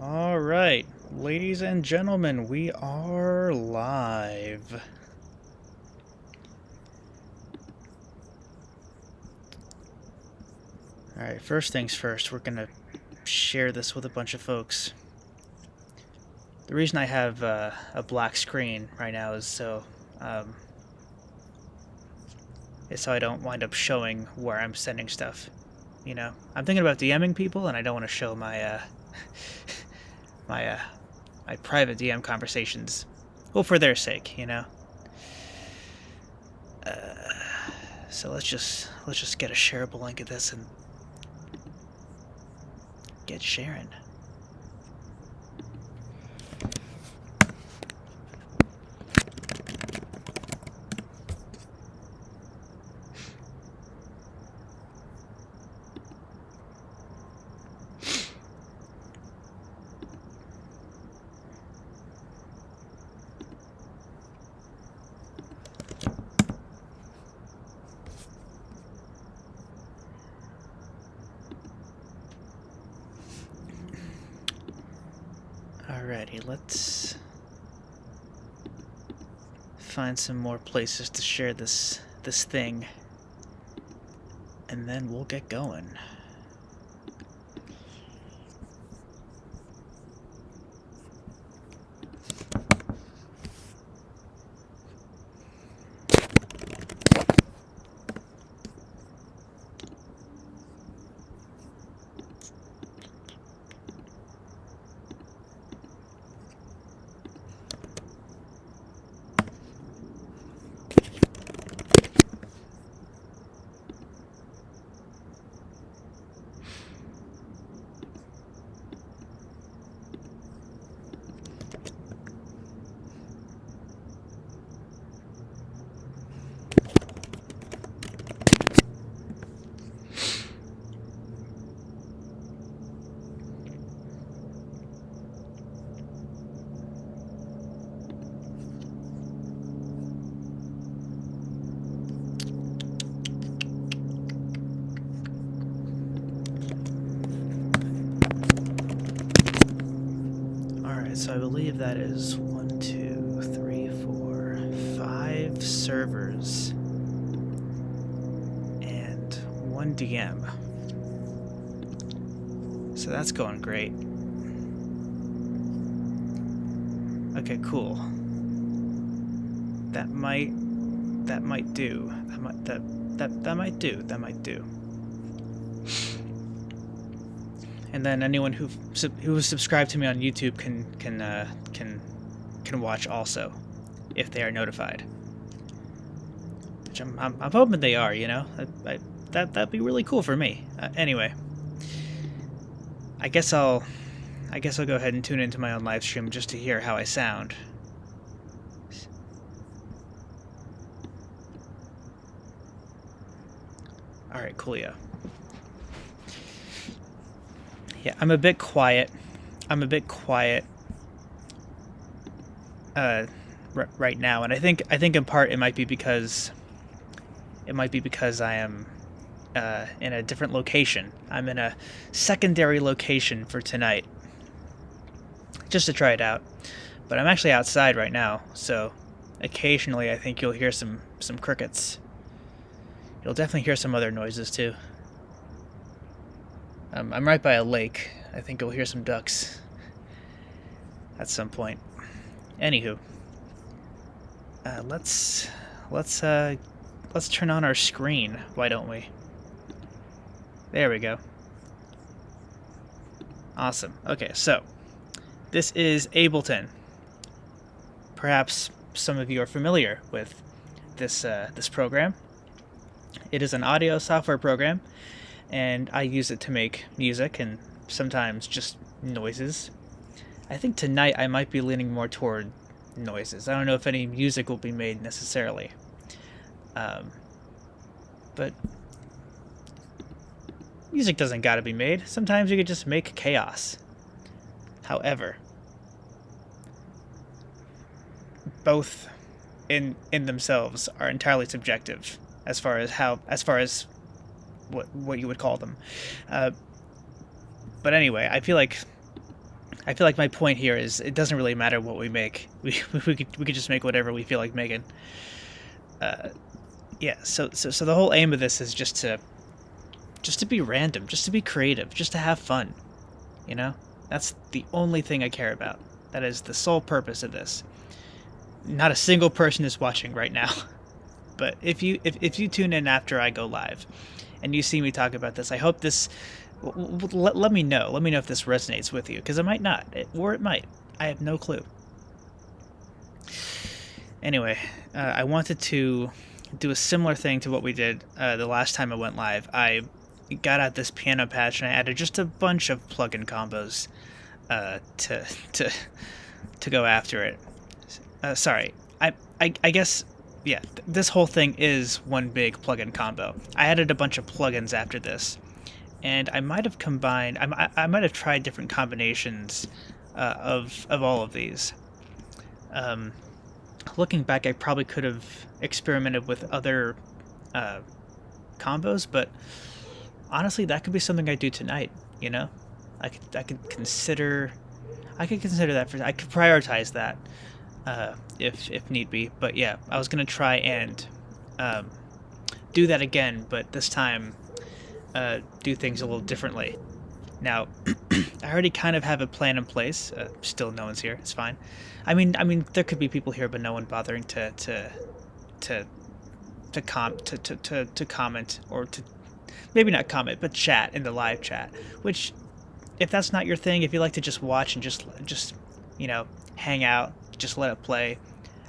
All right, ladies and gentlemen, we are live. All right, first things first, we're gonna share this with a bunch of folks. The reason I have a black screen right now um, is so I don't wind up showing where I'm sending stuff. You know, I'm thinking about DMing people, and I don't want to show my my uh, my private DM conversations. Well, for their sake, you know. So let's just get a shareable link of this and get sharing. Alrighty, let's find some more places to share this thing, and then we'll get going. So I believe that is 1, 2, 3, 4, 5 servers and 1 DM. So that's going great. Okay, cool. That might do. That might do. And then anyone who is subscribed to me on YouTube can watch also, if they are notified. Which I'm hoping they are. You know, that'd be really cool for me. Anyway, I guess I'll go ahead and tune into my own live stream just to hear how I sound. All right, coolio. Yeah, I'm a bit quiet. Right now, and I think in part it might be because I am in a different location. I'm in a secondary location for tonight, just to try it out. But I'm actually outside right now, so occasionally I think you'll hear some crickets. You'll definitely hear some other noises too. I'm right by a lake. I think you'll hear some ducks at some point. Anywho, let's turn on our screen. Why don't we? There we go. Awesome. Okay, so this is Ableton. Perhaps some of you are familiar with this program. It is an audio software program, and I use it to make music and sometimes just noises. I think tonight I might be leaning more toward noises. I don't know if any music will be made necessarily. But music doesn't gotta be made. Sometimes you could just make chaos. However, both in themselves are entirely subjective as far as what you would call them. But anyway, I feel like I feel like my point here is it doesn't really matter what we make. We could just make whatever we feel like making. Yeah. So the whole aim of this is just to be random, just to be creative, just to have fun. You know, that's the only thing I care about. That is the sole purpose of this. Not a single person is watching right now. But if you tune in after I go live, and you see me talk about this, I hope this. Let me know. Let me know if this resonates with you, because it might not, or it might. I have no clue. Anyway, I wanted to do a similar thing to what we did the last time I went live. I got out this piano patch and I added just a bunch of plugin combos to go after it. Sorry, I guess. Yeah, this whole thing is one big plugin combo. I added a bunch of plugins after this, and I might have combined. I might have tried different combinations of all of these. Looking back, I probably could have experimented with other combos, but honestly, that could be something I do tonight. You know, I could consider that I could prioritize that. If need be. But yeah, I was gonna try and do that again, but this time do things a little differently. Now, I already kind of have a plan in place. Still, no one's here. It's fine. I mean, there could be people here, but no one bothering to comment, or to maybe not comment, but chat in the live chat. Which, if that's not your thing, if you like to just watch and just hang out, just let it play,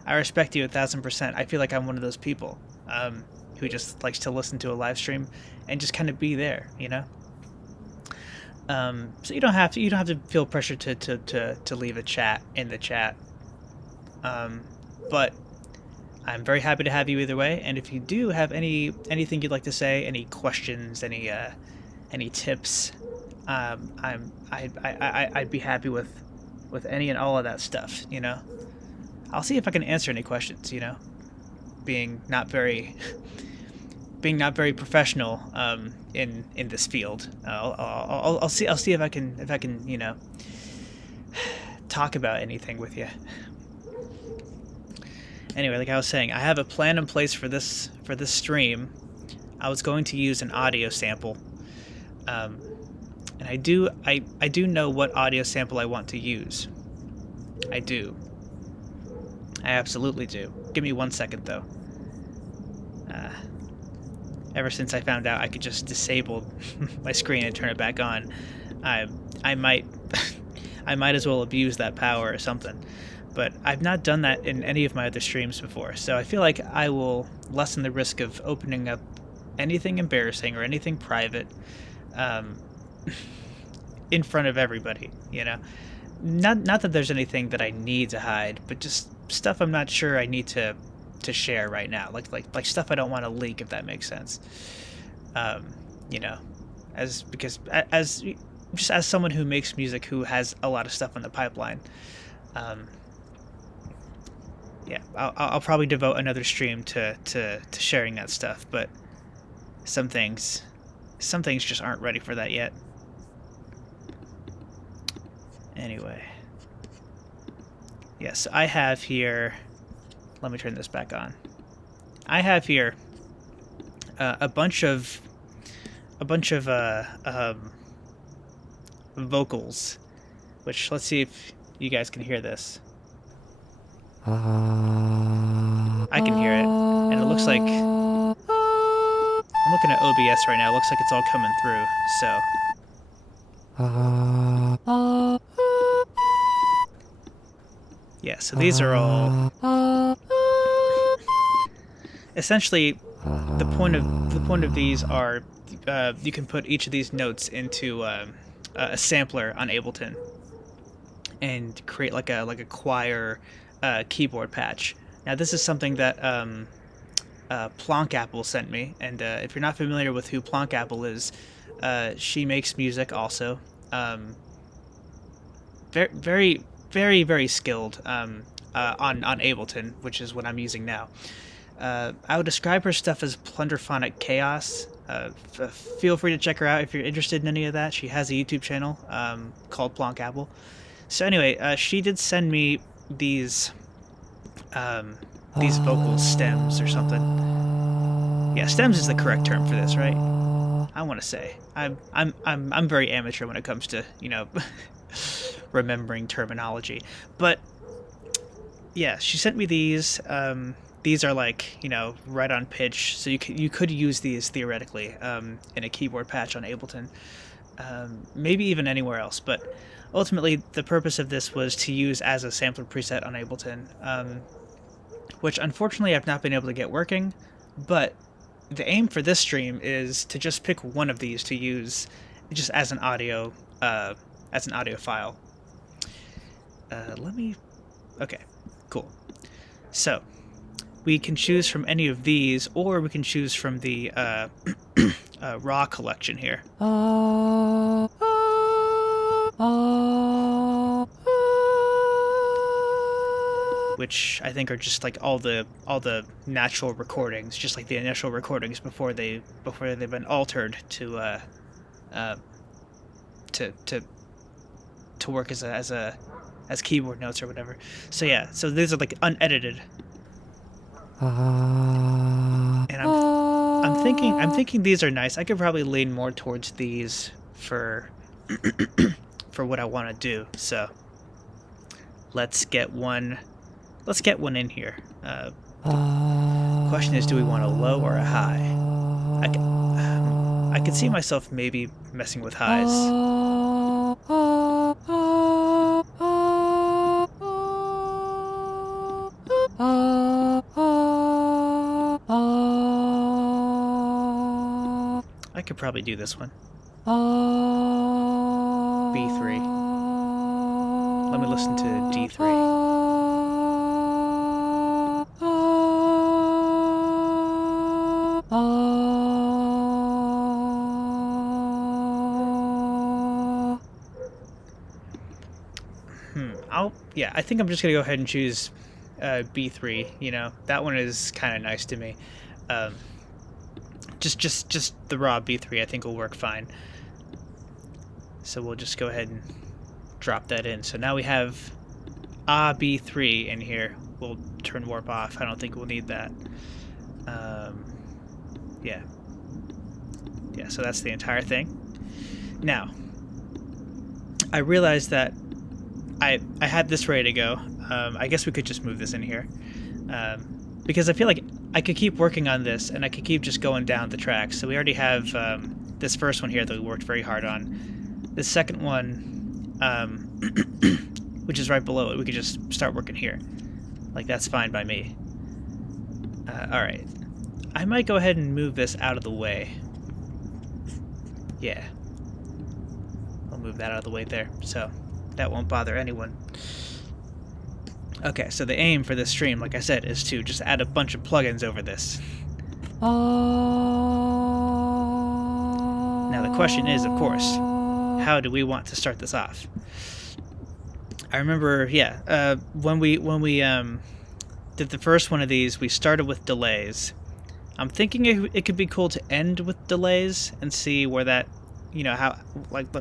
I respect you 1,000%. I feel like I'm one of those people who just likes to listen to a live stream and just kind of be there, you know. So you don't have to feel pressure to leave a chat in the chat. But I'm very happy to have you either way. And if you do have anything you'd like to say, any questions, any tips, I'd be happy with any and all of that stuff, you know. I'll see if I can answer any questions, you know. Being not very professional in this field, I'll see if I can you know, talk about anything with you. Anyway, like I was saying, I have a plan in place for this stream. I was going to use an audio sample, and I do know what audio sample I want to use. I do. I absolutely do. Give me 1 second, though. Ever since I found out I could just disable my screen and turn it back on, I might I might as well abuse that power or something. But I've not done that in any of my other streams before, so I feel like I will lessen the risk of opening up anything embarrassing or anything private in front of everybody, you know. Not that there's anything that I need to hide, but just stuff I'm not sure I need to share right now, like stuff I don't want to leak, if that makes sense. You know, as someone who makes music, who has a lot of stuff in the pipeline, yeah, I'll probably devote another stream to sharing that stuff, but some things just aren't ready for that yet. Anyway, yes, I have here. Let me turn this back on. I have here a bunch of vocals, which, let's see if you guys can hear this. I can hear it, and it looks like, I'm looking at OBS right now. It looks like it's all coming through. So yeah, so these are all essentially the point of these are you can put each of these notes into a sampler on Ableton and create like a choir keyboard patch. Now this is something that Plonk Apple sent me, and if you're not familiar with who Plonk Apple is, she makes music also. Very, very, very skilled on Ableton, which is what I'm using now. I would describe her stuff as plunderphonic chaos. Feel free to check her out if you're interested in any of that. She has a YouTube channel called Plonk Apple. So anyway, she did send me these vocal stems or something. Yeah, stems is the correct term for this, right? I want to say I'm very amateur when it comes to, you know, remembering terminology. But yeah, she sent me these. These are like, you know, right on pitch, so you could use these theoretically in a keyboard patch on Ableton, maybe even anywhere else. But ultimately, the purpose of this was to use as a sampler preset on Ableton, which unfortunately I've not been able to get working. But the aim for this stream is to just pick one of these to use just as an audio file. Okay, cool. So we can choose from any of these, or we can choose from the raw collection here. Which I think are just like all the natural recordings, just like the initial recordings before they've been altered to work as keyboard notes or whatever. So yeah, so these are like unedited. And I'm thinking these are nice. I could probably lean more towards these for for what I want to do. So let's get one in here. Question is, do we want a low or a high? I could see myself maybe messing with highs. I could probably do this one. B3. Let me listen to D3. Yeah, I think I'm just gonna go ahead and choose B3. You know, that one is kind of nice to me. Just the raw B3 I think will work fine. So we'll just go ahead and drop that in. So now we have B3 in here. We'll turn warp off. I don't think we'll need that. Yeah, so that's the entire thing. Now, I realized that I had this ready to go. I guess we could just move this in here. Because I feel like I could keep working on this, and I could keep just going down the tracks. So we already have this first one here that we worked very hard on. The second one, which is right below it, we could just start working here. Like, that's fine by me. Alright. I might go ahead and move this out of the way. Yeah. I'll move that out of the way there, so that won't bother anyone. Okay, so the aim for this stream, like I said, is to just add a bunch of plugins over this. Now the question is, of course, how do we want to start this off? I remember, yeah, when we did the first one of these, we started with delays. I'm thinking it could be cool to end with delays and see where that, you know, how like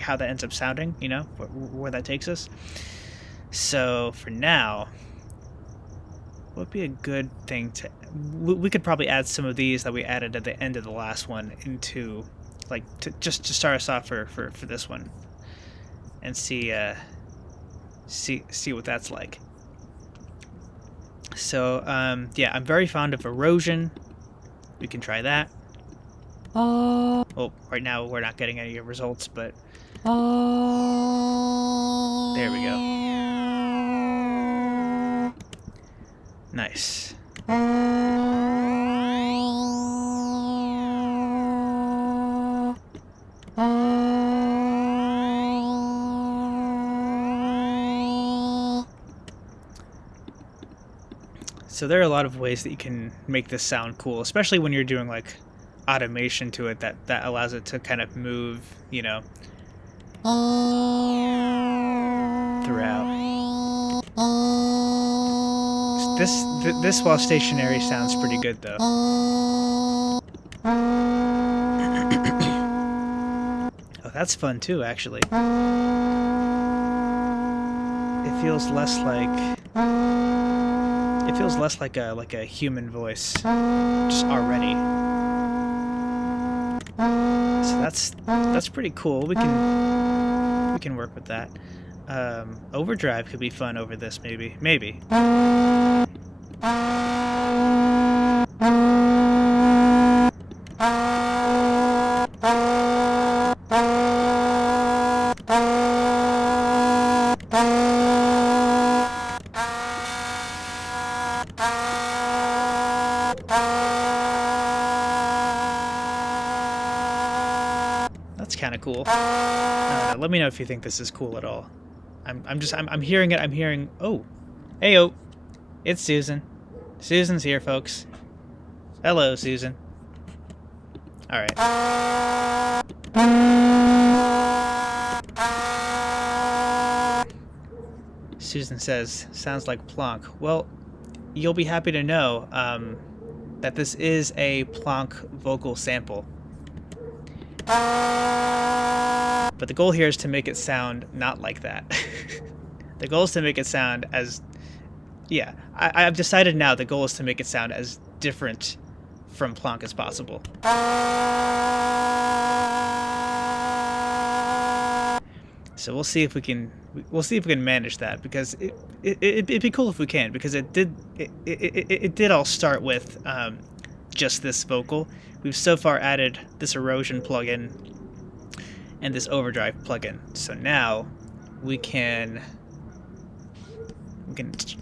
how that ends up sounding, you know, where that takes us. So for now, what would be a good thing to... We could probably add some of these that we added at the end of the last one into, like, just to start us off for this one, and see what that's like. So yeah, I'm very fond of erosion. We can try that. Well, right now we're not getting any results, but there we go. Nice. So there are a lot of ways that you can make this sound cool, especially when you're doing like automation to it that allows it to kind of move, you know, throughout. This while stationary sounds pretty good though. Oh, that's fun too, actually. it feels less like a human voice just already. So that's pretty cool. We can work with that. Overdrive could be fun over this, maybe. That's kind of cool. Let me know if you think this is cool at all. I'm hearing it. I'm hearing. Oh, heyo, it's Susan. Susan's here, folks. Hello, Susan. All right. Susan says, "Sounds like Plonk." Well, you'll be happy to know that this is a Plonk vocal sample. But the goal here is to make it sound not like that. The goal is to make it sound as... Yeah, I've decided now the goal is to make it sound as different from Plonk as possible. So we'll see if we can manage that, because it'd be cool if we can, because it did all start with just this vocal. We've so far added this erosion plugin and this overdrive plugin. So now we can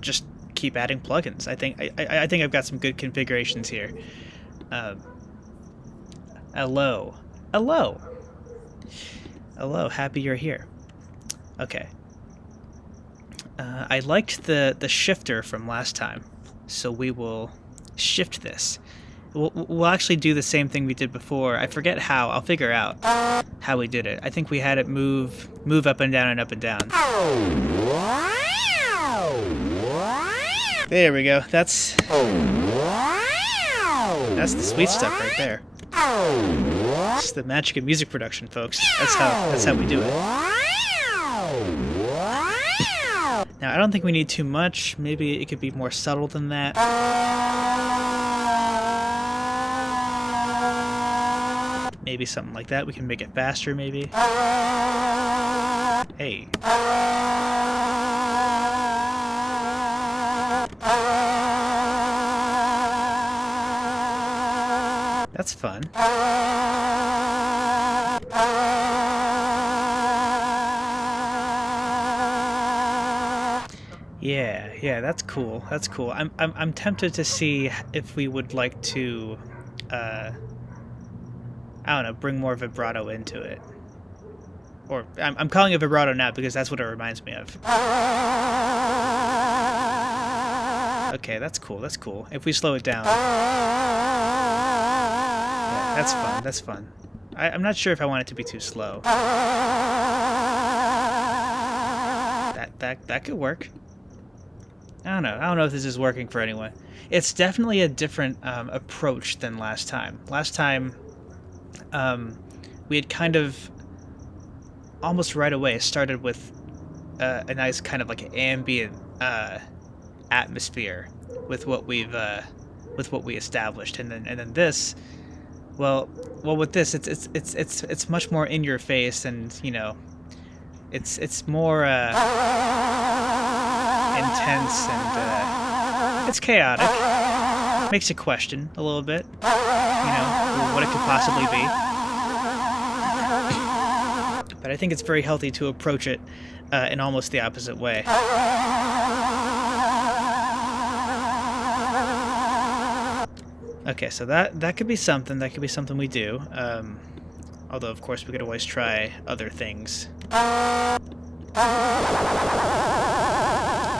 just keep adding plugins. I think I've got some good configurations here. Hello, happy you're here. Okay. I liked the shifter from last time, so we will shift this. We'll actually do the same thing we did before. I forget how. I'll figure out how we did it. I think we had it move up and down and up and down. There we go. That's the sweet stuff right there. It's the magic of music production, folks. That's how we do it. Now, I don't think we need too much. Maybe it could be more subtle than that. Maybe something like that. We can make it faster, maybe. Hey. That's fun. Yeah, that's cool. That's cool. I'm tempted to see if we would like to I don't know, bring more vibrato into it. Or I'm calling it vibrato now because that's what it reminds me of. Okay, that's cool. That's cool. If we slow it down. Yeah, that's fun. That's fun. I'm not sure if I want it to be too slow. That could work. I don't know. I don't know if this is working for anyone. It's definitely a different approach than last time. Last time, we had kind of almost right away started with a nice kind of like ambient atmosphere with what we established, and then this, well with this it's much more in your face, and you know, it's more intense, and it's chaotic. Makes you question a little bit, you know, what it could possibly be. But I think it's very healthy to approach it in almost the opposite way. Okay, so that could be something. That could be something we do. Although, of course, we could always try other things.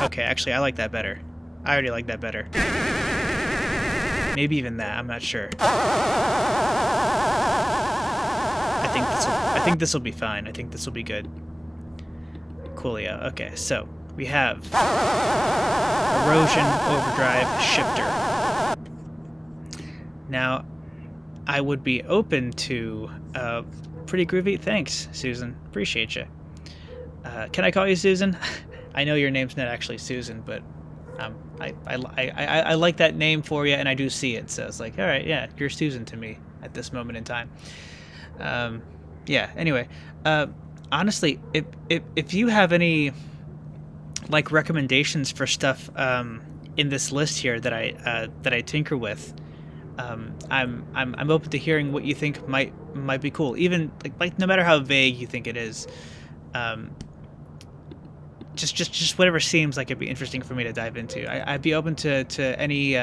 Okay, actually, I like that better. I already like that better. Maybe even that. I'm not sure. I think this will be fine. I think this will be good. Coolio. Okay, so we have erosion, overdrive, shifter. Now, I would be open to pretty groovy. Thanks, Susan. Appreciate you. Can I call you Susan? I know your name's not actually Susan, but I like that name for you, and I do see it. So it's like, all right, yeah, you're Susan to me at this moment in time. Yeah. Anyway, honestly, if you have any like recommendations for stuff in this list here that I tinker with, I'm open to hearing what you think might be cool. Even like no matter how vague you think it is. Um, just whatever seems like it'd be interesting for me to dive into. I'd be open to any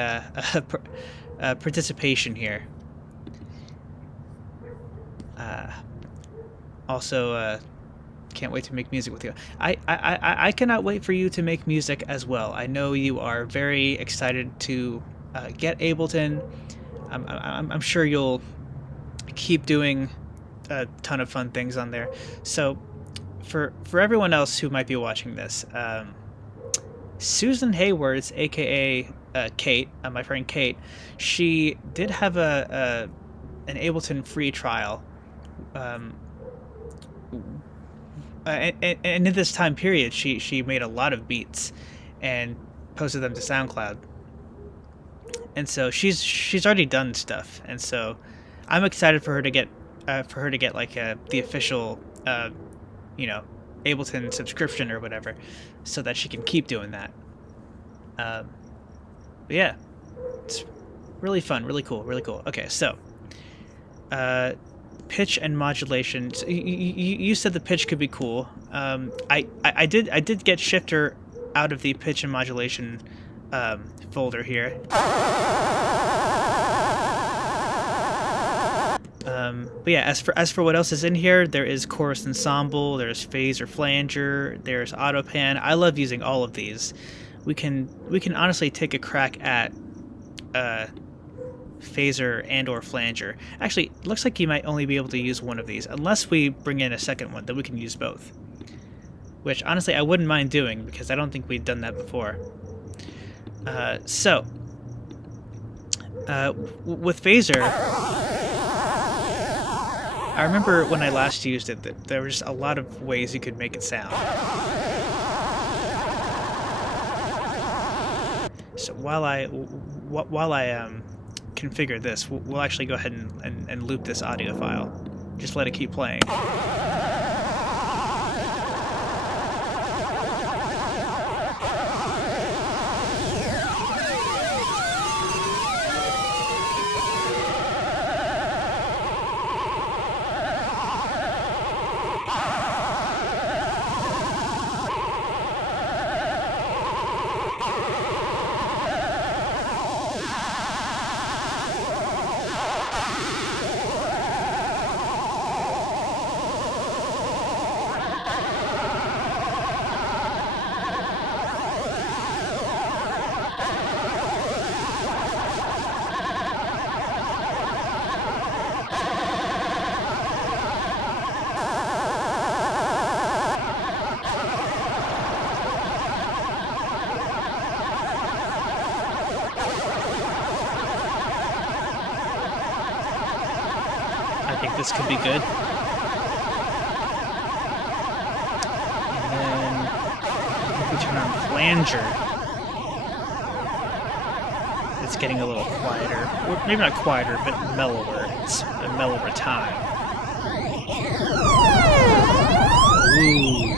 participation here. Also, can't wait to make music with you. I cannot wait for you to make music as well. I know you are very excited to get Ableton. I'm sure you'll keep doing a ton of fun things on there. So for everyone else who might be watching this, Susan Haywards, aka Kate, my friend Kate, she did have an Ableton free trial, and in this time period, she made a lot of beats and posted them to SoundCloud. And so she's already done stuff, and so I'm excited for her to get like the official Ableton subscription or whatever, so that she can keep doing that. But yeah, it's really fun, really cool, really cool. Okay, so pitch and modulation. So you said the pitch could be cool. I did get Shifter out of the pitch and modulation folder here. But yeah, as for what else is in here, there is chorus ensemble, there's phaser flanger, there's autopan. I love using all of these. We can honestly take a crack at phaser and or flanger. Actually, it looks like you might only be able to use one of these unless we bring in a second one, then we can use both. Which honestly I wouldn't mind doing because I don't think we've done that before. With phaser, I remember when I last used it that there was a lot of ways you could make it sound. So while I configure this, we'll actually go ahead and loop this audio file. Just let it keep playing. I think this could be good. And then if we turn on flanger, it's getting a little quieter. Or maybe not quieter, but mellower. It's a mellower time. Ooh.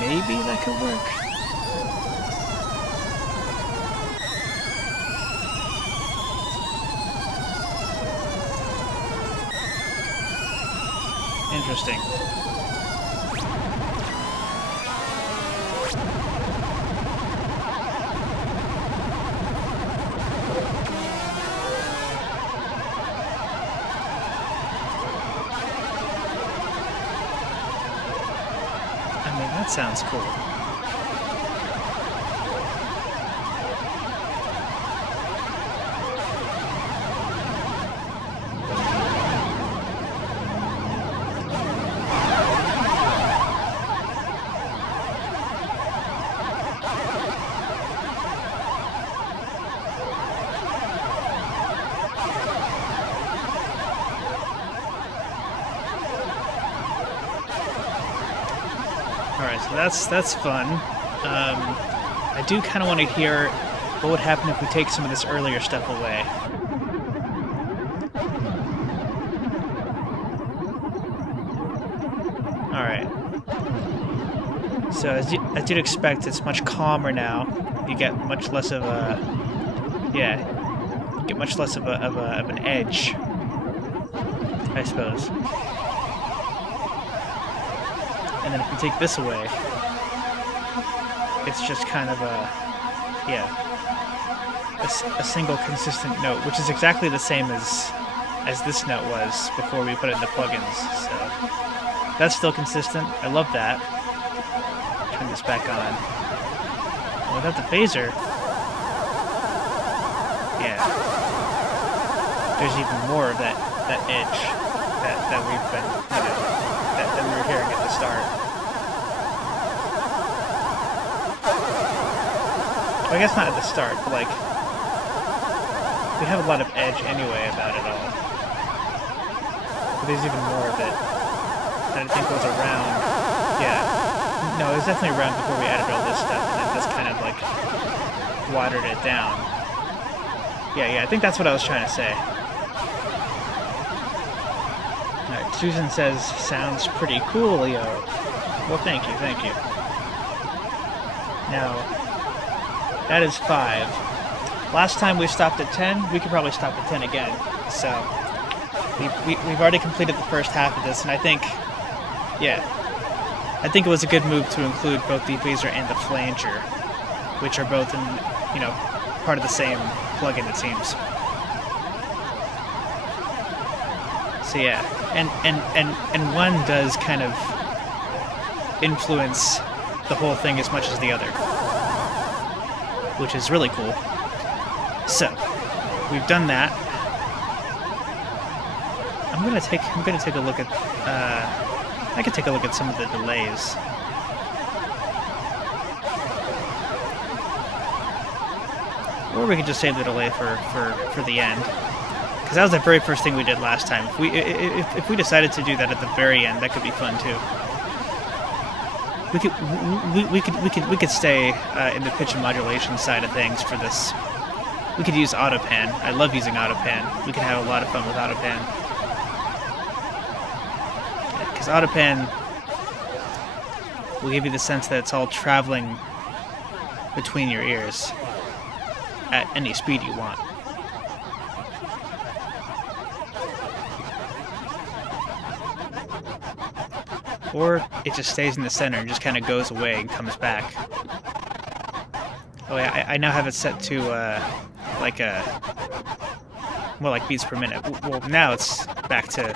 Maybe that could work. Interesting. That sounds cool. So that's fun. I do kind of want to hear what would happen if we take some of this earlier stuff away. Alright. So as you'd expect, it's much calmer now. You get much less of a... yeah. You get much less of an edge, I suppose. And then if you take this away, it's just kind of a single consistent note, which is exactly the same as this note was before we put it in the plugins. So that's still consistent. I love that. Turn this back on. And without the phaser, yeah, there's even more of that edge that we've been, that we were hearing at the start. Well, I guess not at the start, but like, we have a lot of edge anyway about it all. But there's even more of it that I think was around. Yeah. No, it was definitely around before we added all this stuff, and then this kind of like watered it down. Yeah, I think that's what I was trying to say. Alright, Susan says, sounds pretty cool, Leo. Well, thank you. Now, that is 5. Last time we stopped at 10, we could probably stop at 10 again. So, we've already completed the first half of this, and I think, yeah, I think it was a good move to include both the phaser and the flanger, which are both in, part of the same plugin, it seems. So yeah, and one does kind of influence the whole thing as much as the other, which is really cool. So we've done that. I'm gonna take a look at. I could take a look at some of the delays. Or we could just save the delay for the end, because that was the very first thing we did last time. If we decided to do that at the very end, that could be fun too. We could stay in the pitch and modulation side of things for this. We could use AutoPan. I love using AutoPan. We could have a lot of fun with AutoPan. Because AutoPan will give you the sense that it's all traveling between your ears at any speed you want. Or it just stays in the center and just kind of goes away and comes back. Oh yeah, I now have it set to more like beats per minute. Well, now it's back to,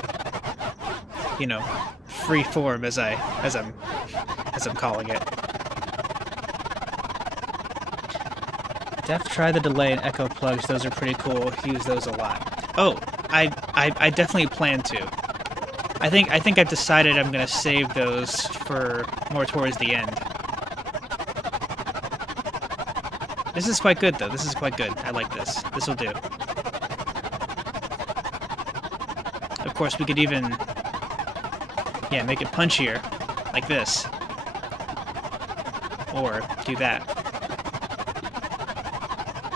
free form as I'm calling it. Def try the delay and echo plugs. Those are pretty cool. Use those a lot. Oh, I definitely plan to. I think I've decided I'm gonna save those for more towards the end. This is quite good though. This is quite good. I like this. This will do. Of course, we could even, make it punchier, like this, or do that.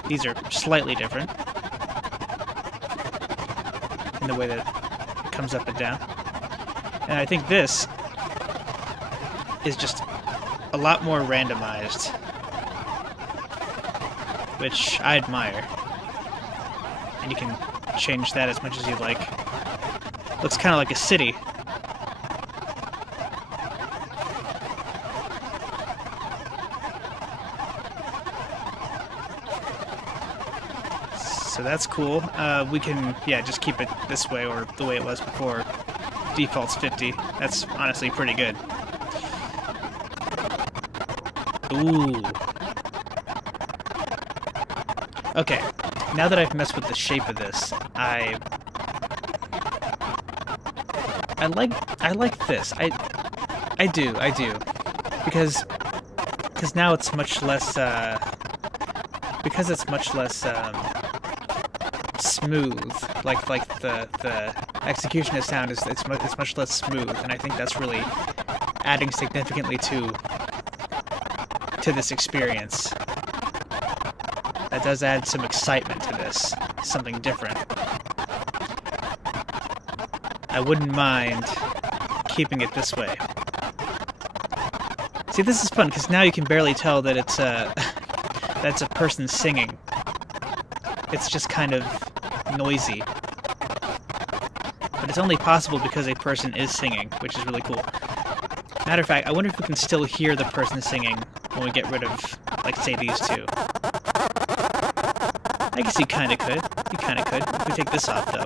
These are slightly different in the way that it comes up and down. And I think this is just a lot more randomized, which I admire. And you can change that as much as you like. Looks kind of like a city. So that's cool. We can, just keep it this way or the way it was before. Default's 50. That's honestly pretty good. Ooh. Okay, now that I've messed with the shape of this, I like this. I do. Because now it's much less smooth. Like the execution of sound is it's much less smooth, and I think that's really adding significantly to to this experience. That does add some excitement to this, something different. I wouldn't mind keeping it this way. See, this is fun, because now you can barely tell that it's that's a person singing. It's just kind of noisy. But it's only possible because a person is singing, which is really cool. Matter of fact, I wonder if we can still hear the person singing when we get rid of, like, say, these two. I guess you kind of could. You kind of could. If we take this off, though.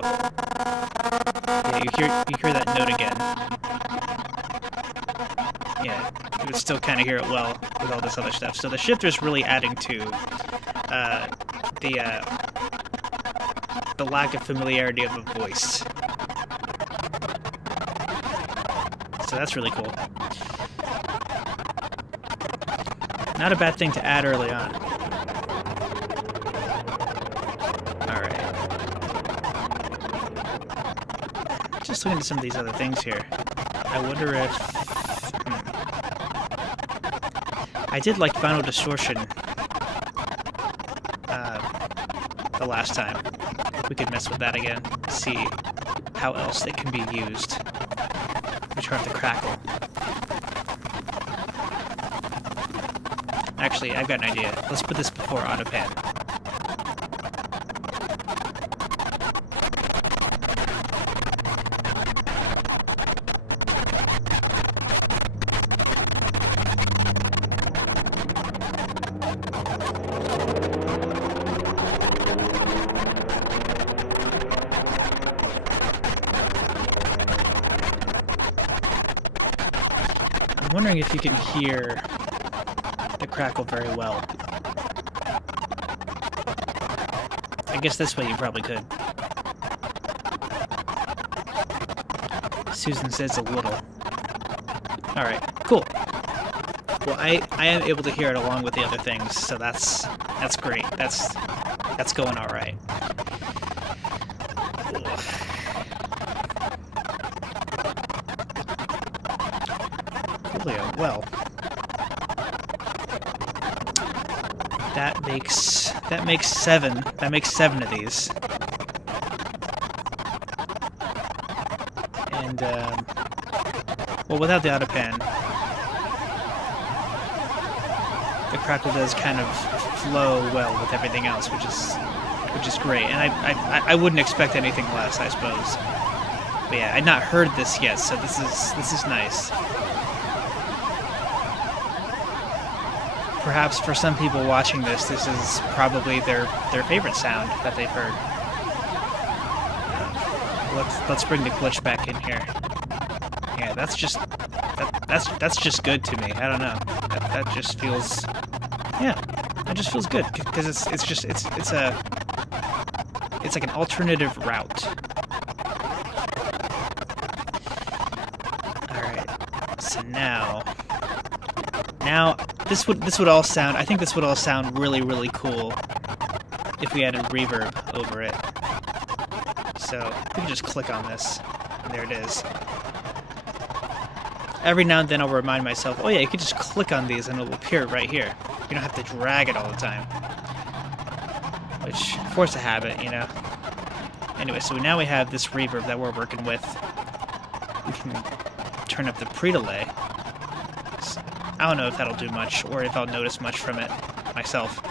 Yeah, you hear that note again. Yeah, you would still kind of hear it well with all this other stuff. So the shifter's really adding to the lack of familiarity of a voice. So that's really cool. Not a bad thing to add early on. Alright. Just looking at some of these other things here. I wonder if... I did like Final Distortion the last time. We could mess with that again. See how else it can be used. We turn off the crackle. Actually, I've got an idea. Let's put this before AutoPan. I'm wondering if you can hear the crackle very well. I guess this way you probably could. Susan says a little. Alright, cool. Well, I am able to hear it along with the other things, so that's great. That's going alright. Coolio, well. That makes 7. That makes 7 of these. And well, without the AutoPan, the crackle does kind of flow well with everything else, which is great. And I wouldn't expect anything less, I suppose. But yeah, I'd not heard this yet, so this is nice. Perhaps for some people watching this is probably their favorite sound that they've heard. Let's bring the glitch back in here. Yeah, that's just good to me. I don't know. That just feels, yeah, that just feels good because it's like an alternative route. All right. So now this would all sound. I think this would all sound really, really cool if we added reverb over it. So we can just click on this, and there it is. Every now and then I'll remind myself, oh yeah, you can just click on these and it'll appear right here. You don't have to drag it all the time. Which, force a habit, you know. Anyway, so now we have this reverb that we're working with. We can turn up the pre-delay. I don't know if that'll do much, or if I'll notice much from it myself.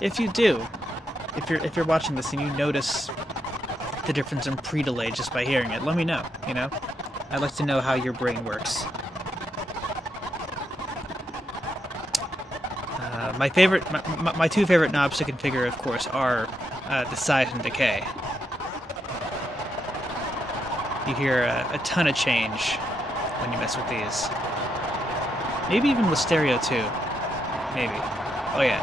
If you do, if you're watching this and you notice the difference in pre-delay just by hearing it, let me know, you know? I'd like to know how your brain works. My two favorite knobs to configure, of course, are the size and decay. You hear a ton of change when you mess with these. Maybe even with stereo too. Maybe. Oh yeah.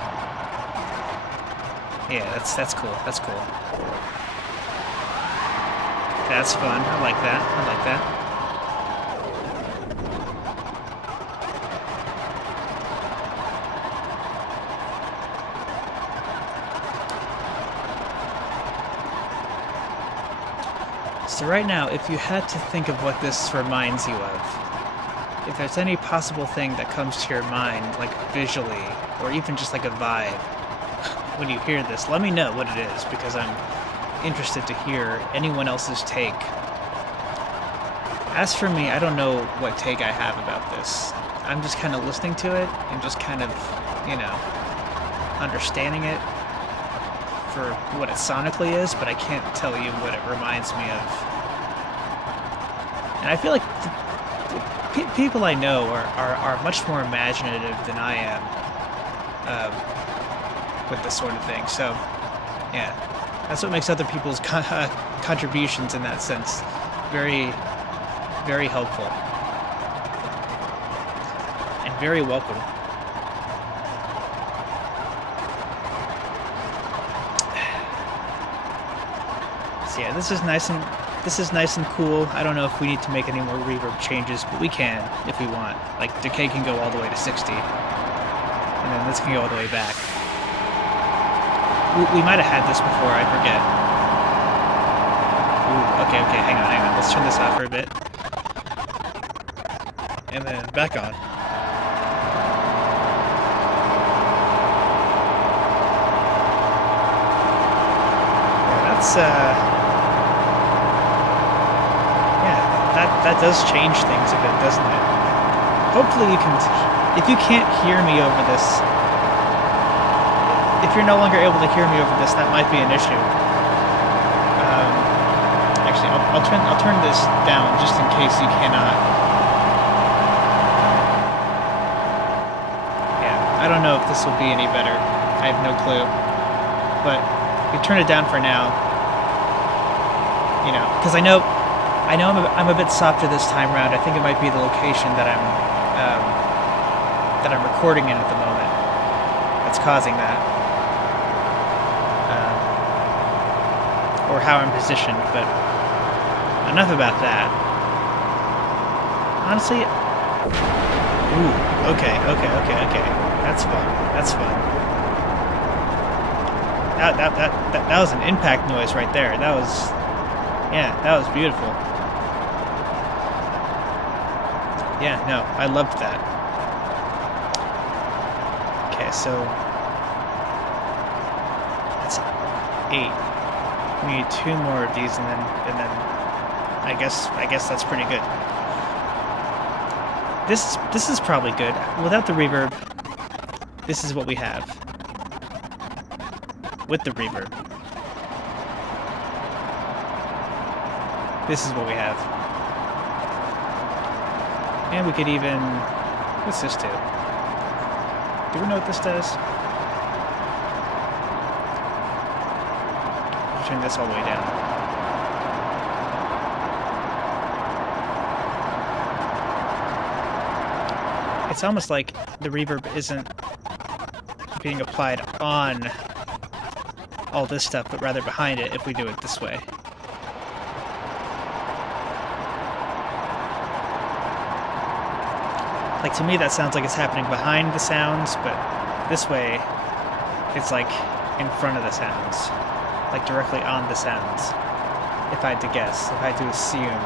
Yeah, that's cool. That's cool. That's fun. I like that. I like that. So right now, if you had to think of what this reminds you of, if there's any possible thing that comes to your mind, like visually, or even just like a vibe, when you hear this, let me know what it is, because I'm interested to hear anyone else's take. As for me, I don't know what take I have about this. I'm just kind of listening to it and just kind of, you know, understanding it for what it sonically is, but I can't tell you what it reminds me of. And I feel like people I know are much more imaginative than I am with this sort of thing. So, yeah, that's what makes other people's contributions in that sense very, very helpful and very welcome. So yeah, this is nice and cool. I don't know if we need to make any more reverb changes, but we can if we want. Like, decay can go all the way to 60, and then this can go all the way back. We might have had this before, I forget. Ooh, okay, hang on. Let's turn this off for a bit. And then back on. Yeah, that's, that does change things a bit, doesn't it? Hopefully you can, if you can't hear me over this, if you're no longer able to hear me over this, that might be an issue. Actually, I'll turn this down just in case you cannot. Yeah, I don't know if this will be any better. I have no clue. But we turn it down for now. You know, because I know I'm a bit softer this time around. I think it might be the location that I'm recording in at the moment that's causing that, or how I'm positioned. But enough about that. Honestly, ooh, okay. That's fun. That was an impact noise right there. That was beautiful. Yeah, no, I loved that. Okay, so that's 8. We need 2 more of these, and then I guess that's pretty good. This is probably good. Without the reverb, this is what we have. With the reverb, this is what we have. And we could even... What's this do? Do we know what this does? Turn this all the way down. It's almost like the reverb isn't being applied on all this stuff, but rather behind it if we do it this way. Like, to me, that sounds like it's happening behind the sounds, but this way, it's like in front of the sounds. Like, directly on the sounds. If I had to guess, if I had to assume.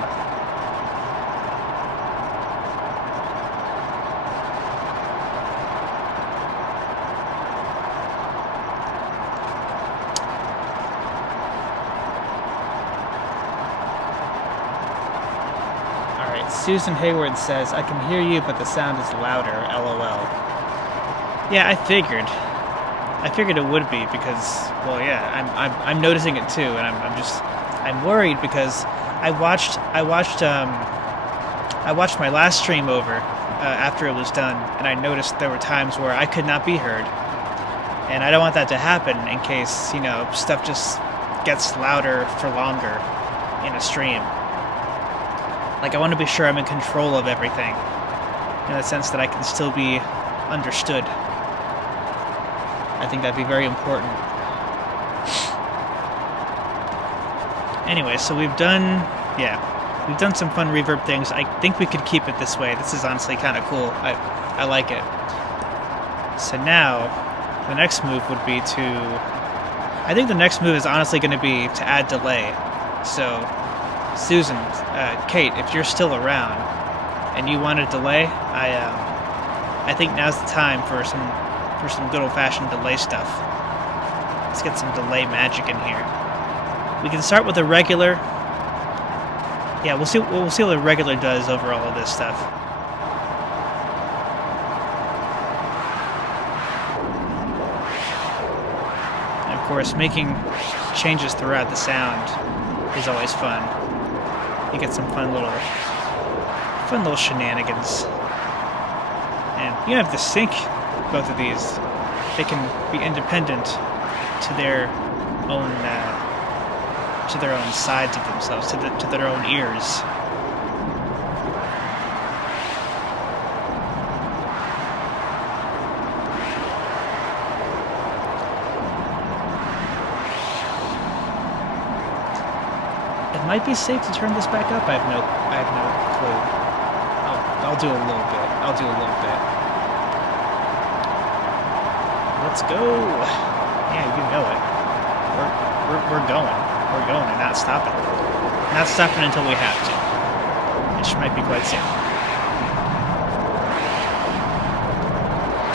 Susan Hayward says, I can hear you, but the sound is louder, LOL. Yeah, I figured it would be because, well, yeah, I'm noticing it too, and I'm worried because I watched my last stream over after it was done, and I noticed there were times where I could not be heard, and I don't want that to happen in case, you know, stuff just gets louder for longer in a stream. Like, I want to be sure I'm in control of everything, in the sense that I can still be understood. I think that'd be very important. Anyway, so we've done some fun reverb things. I think we could keep it this way. This is honestly kind of cool. I like it. So now, the next move would be I think the next move is honestly going to be to add delay. So, Susan, Kate, if you're still around, and you want a delay, I think now's the time for some good old-fashioned delay stuff. Let's get some delay magic in here. We can start with a regular. Yeah, we'll see what the regular does over all of this stuff. And of course, making changes throughout the sound is always fun. You get some fun little shenanigans. And you don't have to sync both of these. They can be independent to their own sides of themselves, to their own ears. It might be safe to turn this back up. I have no clue. I'll do a little bit. Let's go. Yeah, you know it. We're going. We're going and not stopping. Not stopping until we have to. Which might be quite soon.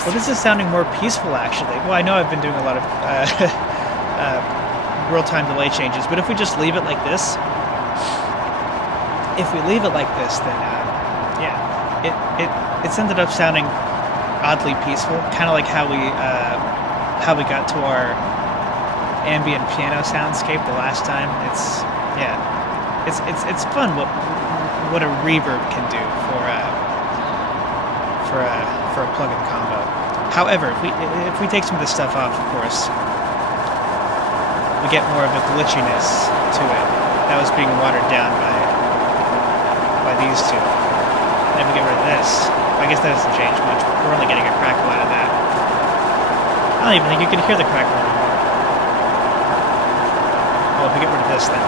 Well, this is sounding more peaceful, actually. Well, I know I've been doing a lot of real-time delay changes, but if we just leave it like this, then yeah, it's ended up sounding oddly peaceful, kind of like how we got to our ambient piano soundscape the last time. It's fun what a reverb can do for a plugin combo. However, if we take some of this stuff off, of course, we get more of a glitchiness to it that was being watered down by these two. And if we get rid of this, I guess that doesn't change much. We're only getting a crackle out of that. I don't even think you can hear the crackle anymore. Well, if we get rid of this, then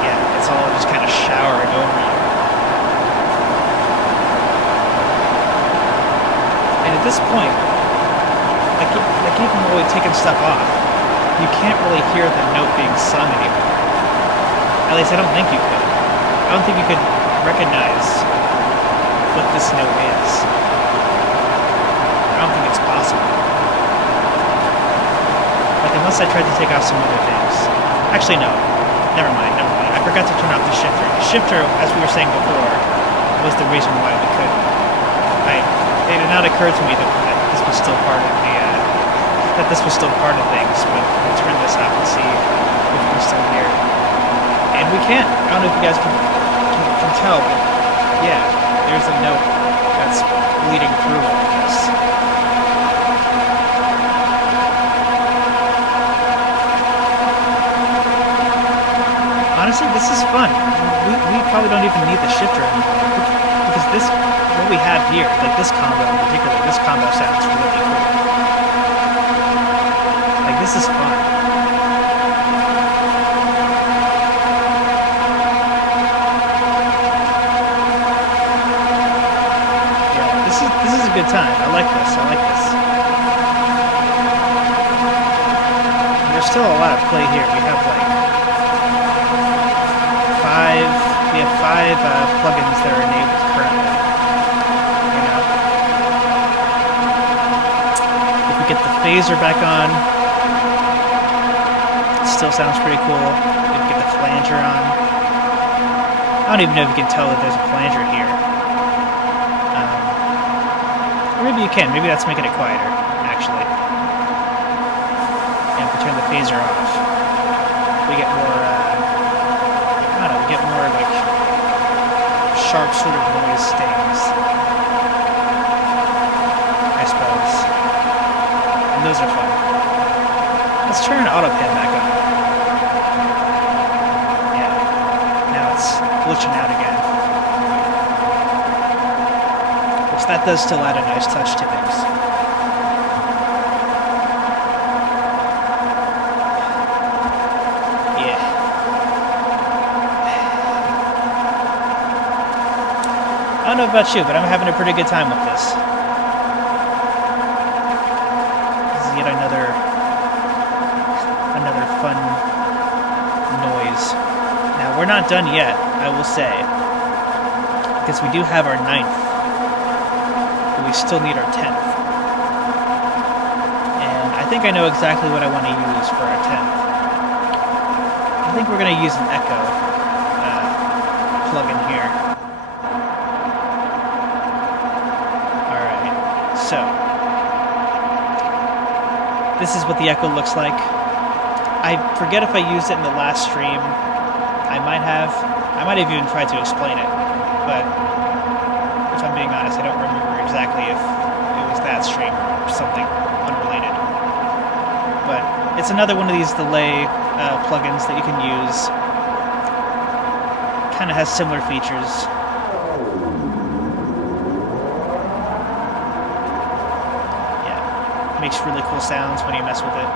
yeah, it's all just kind of showering over you. And at this point, like even while we've taken stuff off, you can't really hear the note being sung anymore. At least I don't think you could. I don't think you could recognize what this note is. I don't think it's possible. Like, unless I tried to take off some other things. Actually, no. Never mind. I forgot to turn off the shifter. The shifter, as we were saying before, was the reason why we couldn't. It had not occurred to me that this was still part of things, but we'll turn this off and see if we can still hear. And we can. I don't know if you guys can tell, but yeah, there's a note that's bleeding through all of this. Honestly, this is fun. We probably don't even need the shifter anymore, because what we have here, like this combo in particular, this combo sounds really cool. Like, this is fun. Yeah, this is a good time. I like this. There's still a lot of play here. We have like five plugins that are enabled currently. You know, if we get the phaser back on, it still sounds pretty cool. If we get the flanger on, I don't even know if you can tell that there's a flanger here. Or maybe you can. Maybe that's making it quieter, actually. And if we turn the phaser off, we get more. I don't know. We get more like sharp sort of noise stings, I suppose. And those are fun. Let's turn AutoPan back on. Yeah. Now it's glitching out again. Of course, that does still add a nice touch to things. I don't know about you, but I'm having a pretty good time with this. This is yet another fun noise. Now, we're not done yet, I will say. because we do have our 9th, but we still need our 10th. And I think I know exactly what I want to use for our 10th. I think we're going to use an Echo plug-in here. Alright, so this is what the Echo looks like. I forget if I used it in the last stream. I might have even tried to explain it, but if I'm being honest, I don't remember exactly if it was that stream or something unrelated. But it's another one of these delay plugins that you can use. Kind of has similar features. Yeah, makes really cool sounds when you mess with it.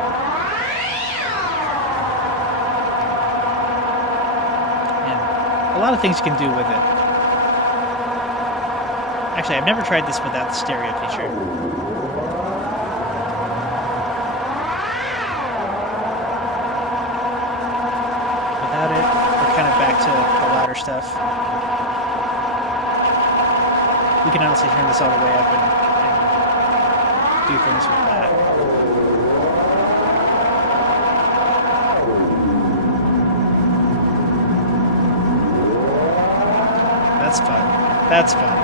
A lot of things you can do with it. Actually, I've never tried this without the stereo feature. Without it, we're kind of back to the louder stuff. We can honestly turn this all the way up and do things with that. That's fun. That's fun.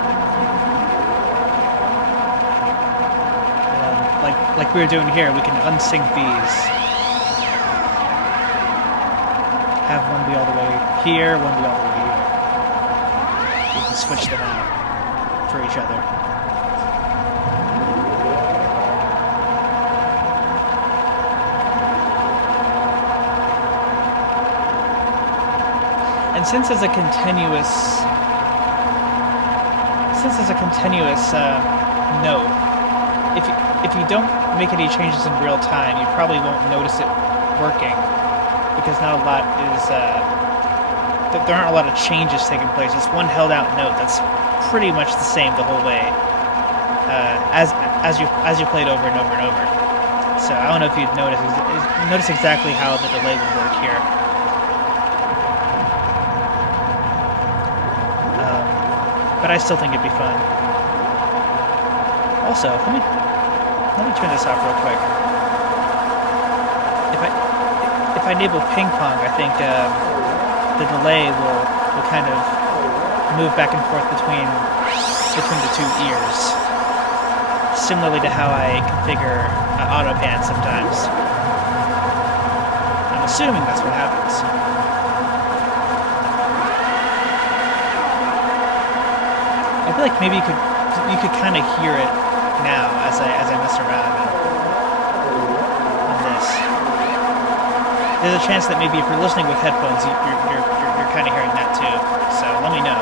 Like we were doing here, we can unsync these. Have one be all the way here, one be all the way here. We can switch them out for each other. And since it's a continuous note, if you don't make any changes in real time, you probably won't notice it working, because not a lot is there aren't a lot of changes taking place. It's one held out note that's pretty much the same the whole way, as you play it over and over and over. So I don't know if you'd notice exactly how the delay would work here. But I still think it'd be fun. Also, let me turn this off real quick. If I enable ping pong, I think the delay will kind of move back and forth between the two ears, similarly to how I configure auto pan sometimes. I'm assuming that's what happens. I feel like maybe you could kind of hear it now as I mess around on this. There's a chance that maybe if you're listening with headphones, you're kind of hearing that too. So let me know.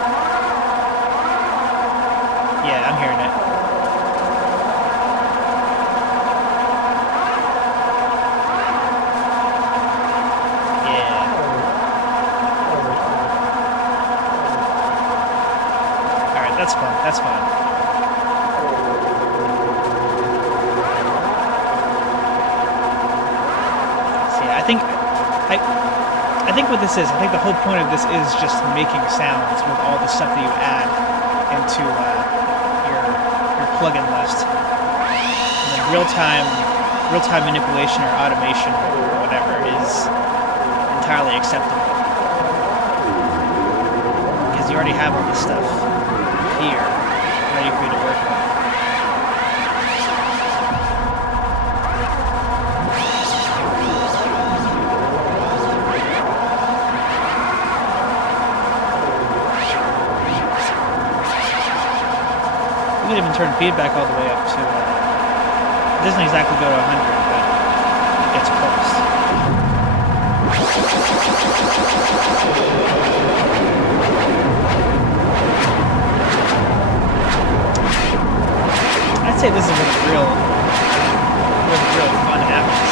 Yeah, I'm hearing it. That's fun. That's fun. See, I think what this is, I think the whole point of this is just making sounds with all the stuff that you add into your plugin list. And then real-time manipulation or automation or whatever is entirely acceptable, because you already have all this stuff here, ready for you to work with. You can even turn feedback all the way up to, it doesn't exactly go to 100, but it gets close. I'd say this is where the real fun happens.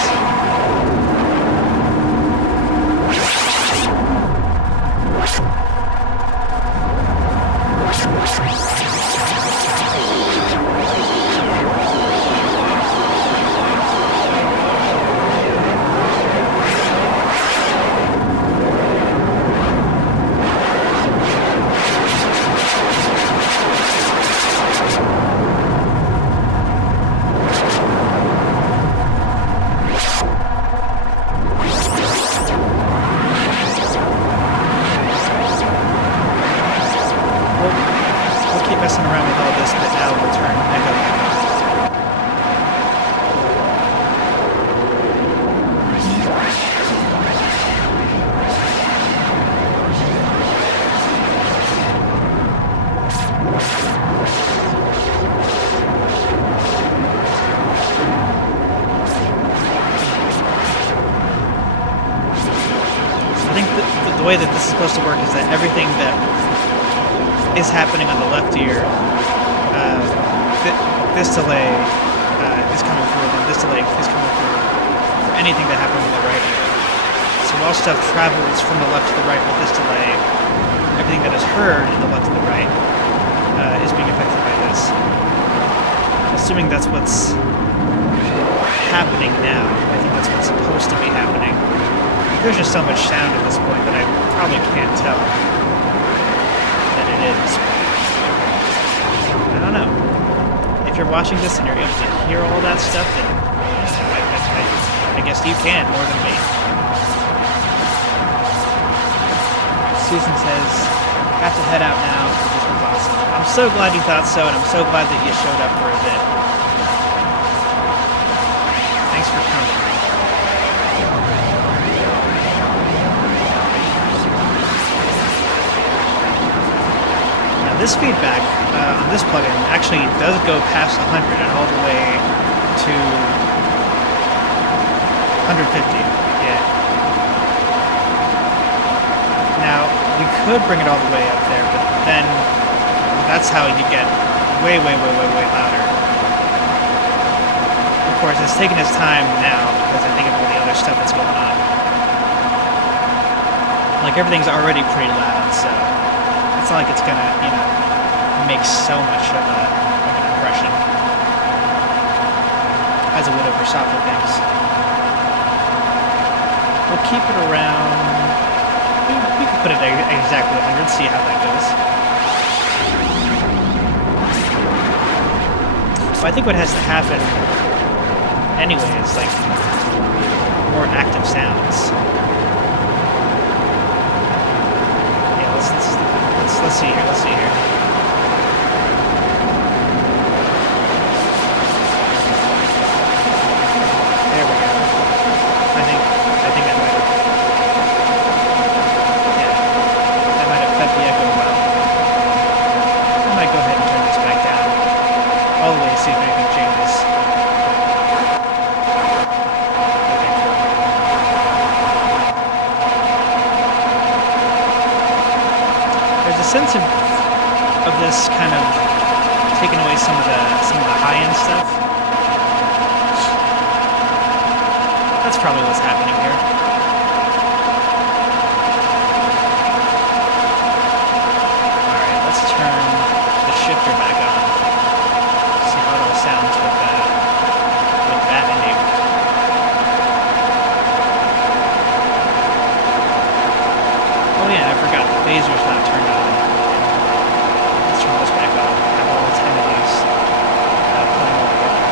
way that this is supposed to work is that everything that is happening on the left ear, this delay is coming through, and this delay is coming through for anything that happens in the right ear. So while stuff travels from the left to the right with this delay, everything that is heard in the left to the right is being affected by this. Assuming that's what's happening now, I think that's what's supposed to be happening. There's just so much sound at this point that I probably can't tell that it is. I don't know. If you're watching this and you're able to hear all that stuff, then I guess you can more than me. Susan says, "Have to head out now. This was awesome." I'm so glad you thought so, and I'm so glad that you showed up for a bit. Thanks for coming. Now this feedback on this plugin actually does go past 100 and all the way to 150. Yeah. Now we could bring it all the way up there, but then that's how you get way louder. Of course, it's taking its time now because I think of all the other stuff that's going on. Like, everything's already pretty loud, so it's not like it's gonna, make so much of an impression as it would over softer things. We'll keep it around. We can put it at exactly 100, see how that goes. So I think what has to happen anyway is like more active sounds. Yeah, let's see here. Let's see here. There we go. I think that might have. Yeah, that might have fed the echo well. I might go ahead and turn this back down all the way to see if anything changes. Sense of this kind of taking away some of the high-end stuff. That's probably what's happening here. Alright, let's turn the shifter back on. See how it all sounds with that enabled. Oh yeah, I forgot, the phaser's not turned on. Let's turn this back on. Have all its entities playing all together.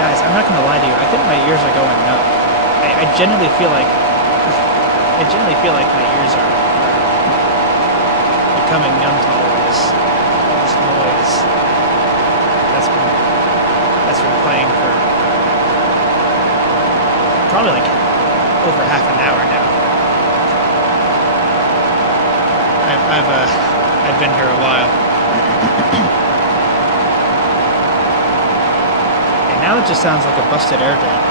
Guys, I'm not gonna lie to you, I think my ears are going numb. I genuinely feel like my ears are becoming numb to all this noise that's been playing for probably like over half an hour now. I've been here a while. And now it just sounds like a busted air vent.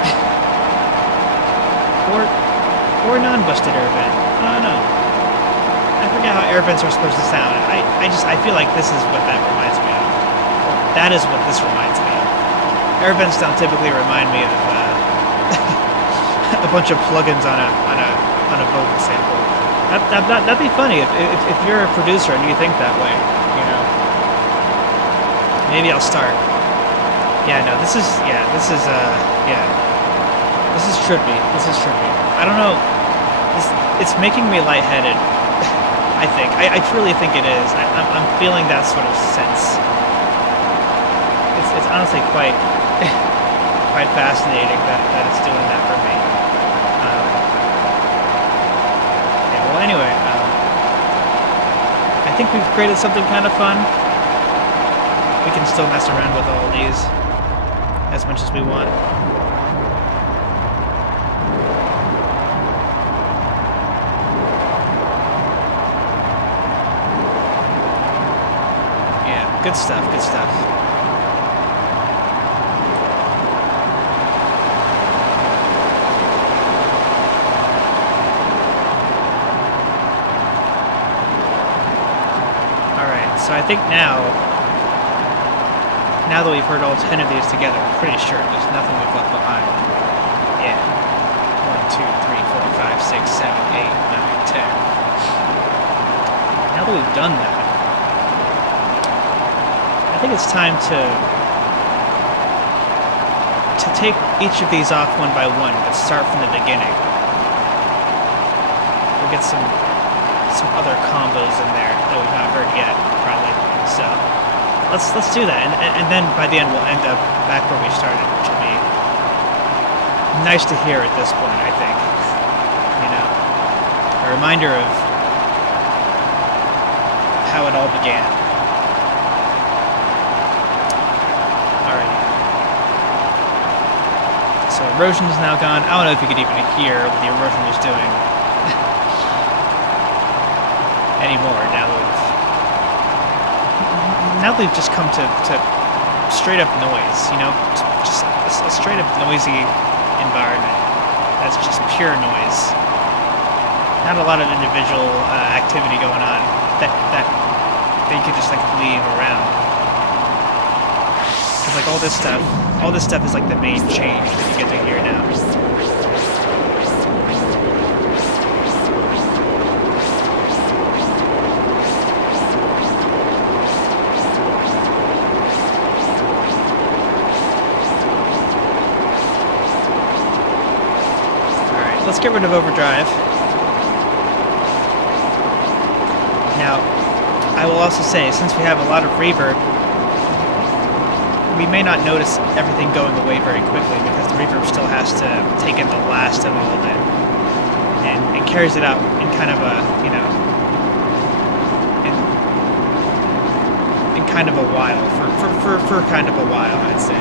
or non-busted air vent. I don't know. I forget how air vents are supposed to sound. I feel like this is what that reminds me of. Or that is what this reminds me of. Air vents don't typically remind me of a bunch of plugins on a vocal sample. That'd be funny if you're a producer and you think that way. Maybe I'll start. Yeah, no, this is trippy. This is trippy. I don't know. It's making me lightheaded. I think. I truly think it is. I'm feeling that sort of sense. It's honestly quite fascinating that it's doing that for me. Well, anyway, I think we've created something kind of fun. We can still mess around with all these as much as we want. Yeah, good stuff, good stuff. So I think now that we've heard all 10 of these together, I'm pretty sure there's nothing we've left behind. Yeah. 1, 2, 3, 4, 5, 6, 7, 8, 9, 10. Now that we've done that, I think it's time to take each of these off one by one, but start from the beginning. We'll get some other combos in there that we've not heard yet, probably. So let's do that, and then by the end we'll end up back where we started, which will be nice to hear at this point, I think. You know, a reminder of how it all began. Alright. So erosion is now gone. I don't know if you could even hear what the erosion was doing anymore. Now we've just come to straight up noise. You know, just a straight up noisy environment. That's just pure noise. Not a lot of individual activity going on that you could just like leave around. Cause like all this stuff is like the main change that you get to hear now. Alright, let's get rid of overdrive. Now, I will also say, since we have a lot of reverb, we may not notice everything going away very quickly because the reverb still has to take in the last of all of it and carries it out in kind of a, you know, in kind of a while, for kind of a while, I'd say.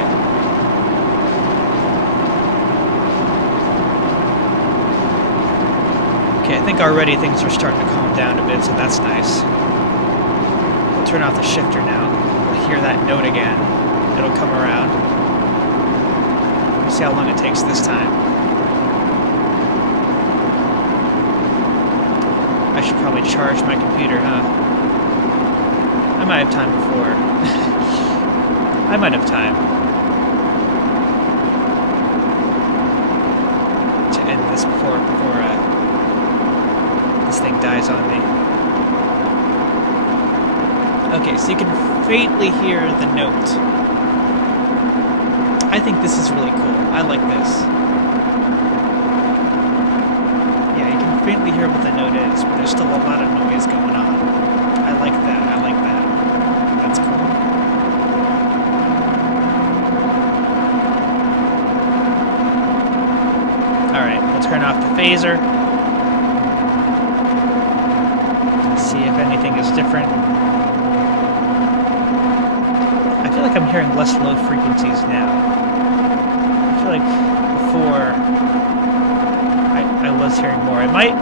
Okay, I think already things are starting to calm down a bit, so that's nice. We'll turn off the shifter now. We'll hear that note again. It'll come around. We'll see how long it takes this time. I should probably charge my computer, huh? I might have time before. I might have time to end this before this thing dies on me. Okay, so you can faintly hear the note. I think this is really cool. I like this. Yeah, you can faintly hear what the note is, but there's still a lot of noise going on. I like that. I like that. That's cool. Alright, we'll turn off the phaser. See if anything is different. I feel like I'm hearing less low frequencies now. I feel like before I was hearing more. It might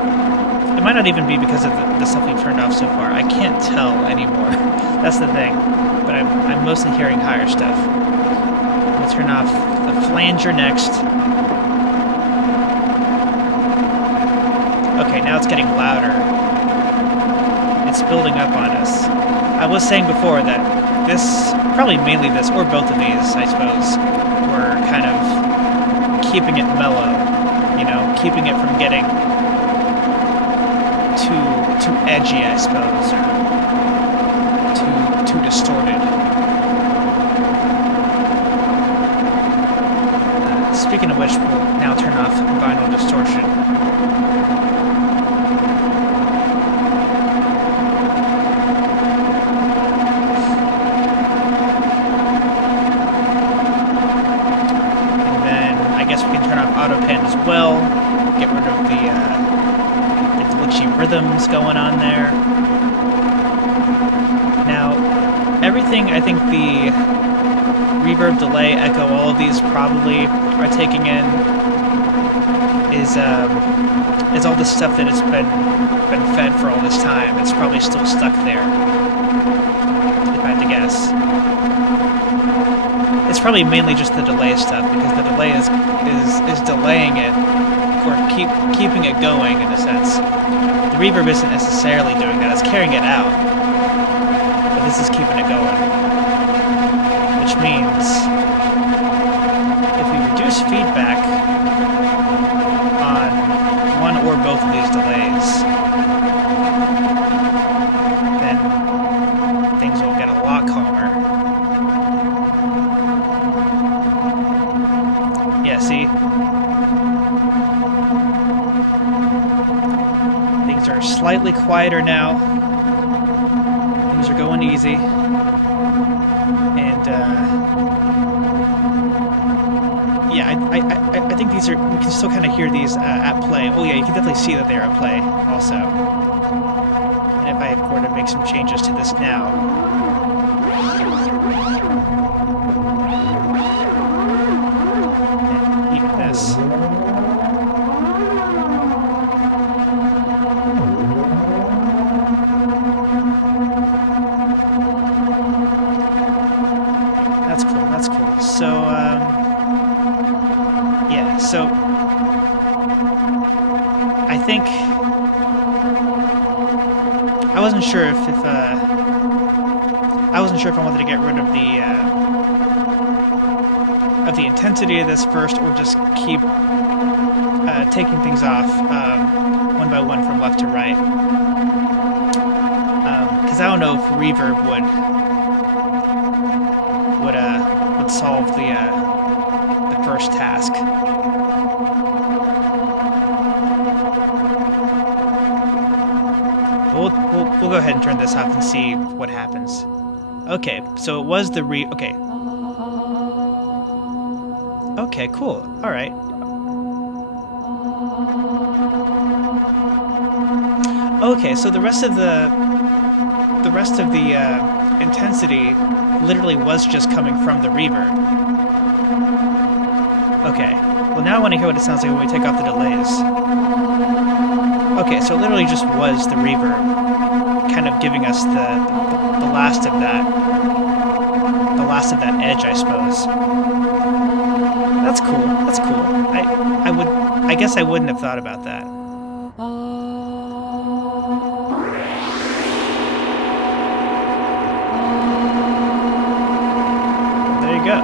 not even be because of the stuff we've turned off so far. I can't tell anymore. That's the thing. But I'm mostly hearing higher stuff. We'll turn off the flanger next. Okay, now it's getting louder. It's building up on us. I was saying before that this, probably mainly this, or both of these, I suppose, were kind of keeping it mellow, you know, keeping it from getting too edgy, I suppose, or too distorted. Speaking of which, we'll now turn off vinyl distortion. Autopan as well. Get rid of the glitchy rhythms going on there. Now, everything, I think the reverb, delay, echo, all of these probably are taking in is all the stuff that has been fed for all this time. It's probably still stuck there, if I had to guess. It's probably mainly just the delay stuff, because the delay is delaying it, or keeping it going in a sense. The reverb isn't necessarily doing that, it's carrying it out. But this is keeping it going. Which means if we reduce feedback on one or both of these delays, then things will get a lot calmer. Yeah, see? Things are slightly quieter now. Things are going easy. And, yeah, I think these are, you can still kind of hear these at play. Oh yeah, you can definitely see that they're at play also. And if I were to make some changes to this now, and even this. That's cool, that's cool. So, yeah, so I think I wasn't sure if I wasn't sure if I wanted to get rid of the intensity of this first, or just keep taking things off one by one from left to right. Because I don't know if reverb would solve the first task. We'll go ahead and turn this off and see what happens. Okay, so it was the okay. Okay, cool. All right. Okay, so the rest of the intensity literally was just coming from the reverb. Okay. Well, now I want to hear what it sounds like when we take off the delays. Okay, so it literally just was the reverb kind of giving us the last of that edge, I suppose. That's cool. That's cool. I guess I wouldn't have thought about that. There you go.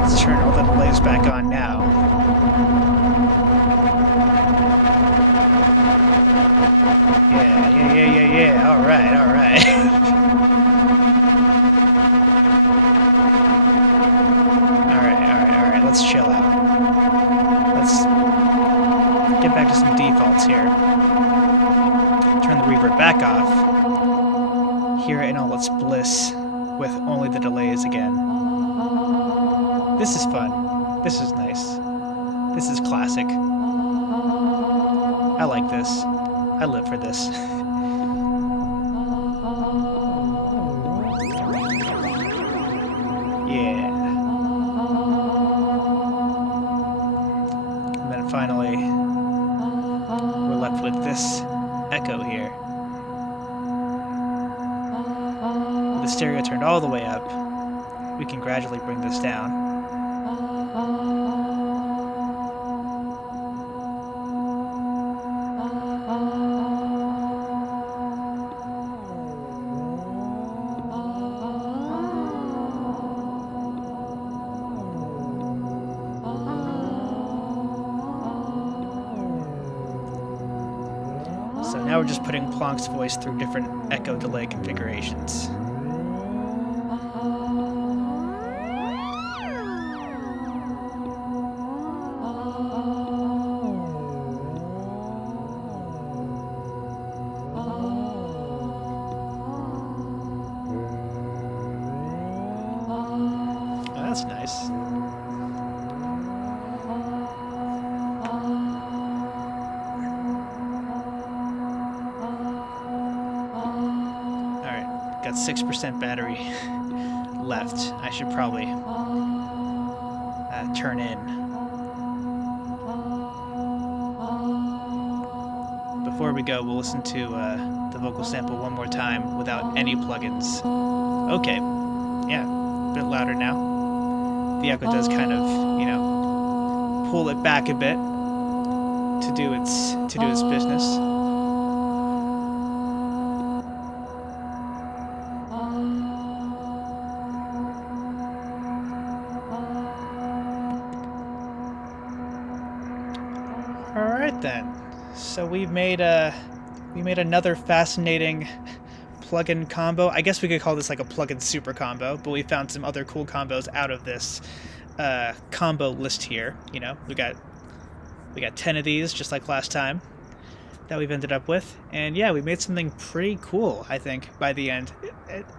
Let's turn all the delays back on now. Yeah. All right. All right. Let's chill out. Let's get back to some defaults here. Turn the reverb back off. Hear it in all its bliss with only the delays again. This is fun. This is nice. This is classic. I like this. I live for this. Yeah. And then finally, we're left with this echo here. With the stereo turned all the way up, we can gradually bring this down. So now we're just putting Plonk's voice through different echo delay configurations. Oh, that's nice. Got 6% battery left. I should probably turn in. Before we go, we'll listen to the vocal sample one more time without any plugins. Okay, yeah, a bit louder now. the echo does kind of, you know, pull it back a bit to do its business. All right then. So we made another fascinating plugin combo. I guess we could call this like a plugin super combo, but we found some other cool combos out of this combo list here. You know, we got 10 of these just like last time that we've ended up with, and yeah, we made something pretty cool. I think by the end,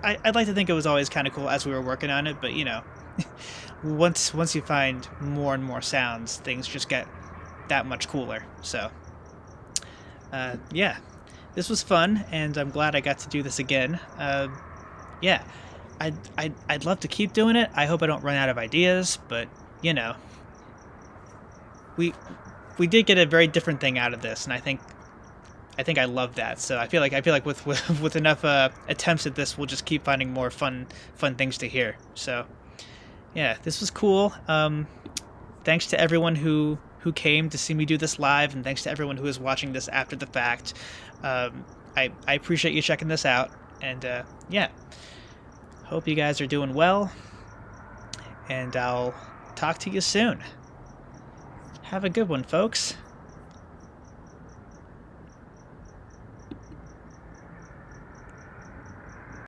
I'd like to think it was always kind of cool as we were working on it, but you know, once you find more and more sounds, things just get that much cooler. So yeah, this was fun, and I'm glad I got to do this again. Yeah, I'd love to keep doing it. I hope I don't run out of ideas, but you know, we did get a very different thing out of this, and I think I love that. So I feel like with enough attempts at this, we'll just keep finding more fun things to hear. So yeah, this was cool. Thanks to everyone who came to see me do this live, and thanks to everyone who is watching this after the fact. I appreciate you checking this out, and yeah, hope you guys are doing well, and I'll talk to you soon. Have a good one, folks.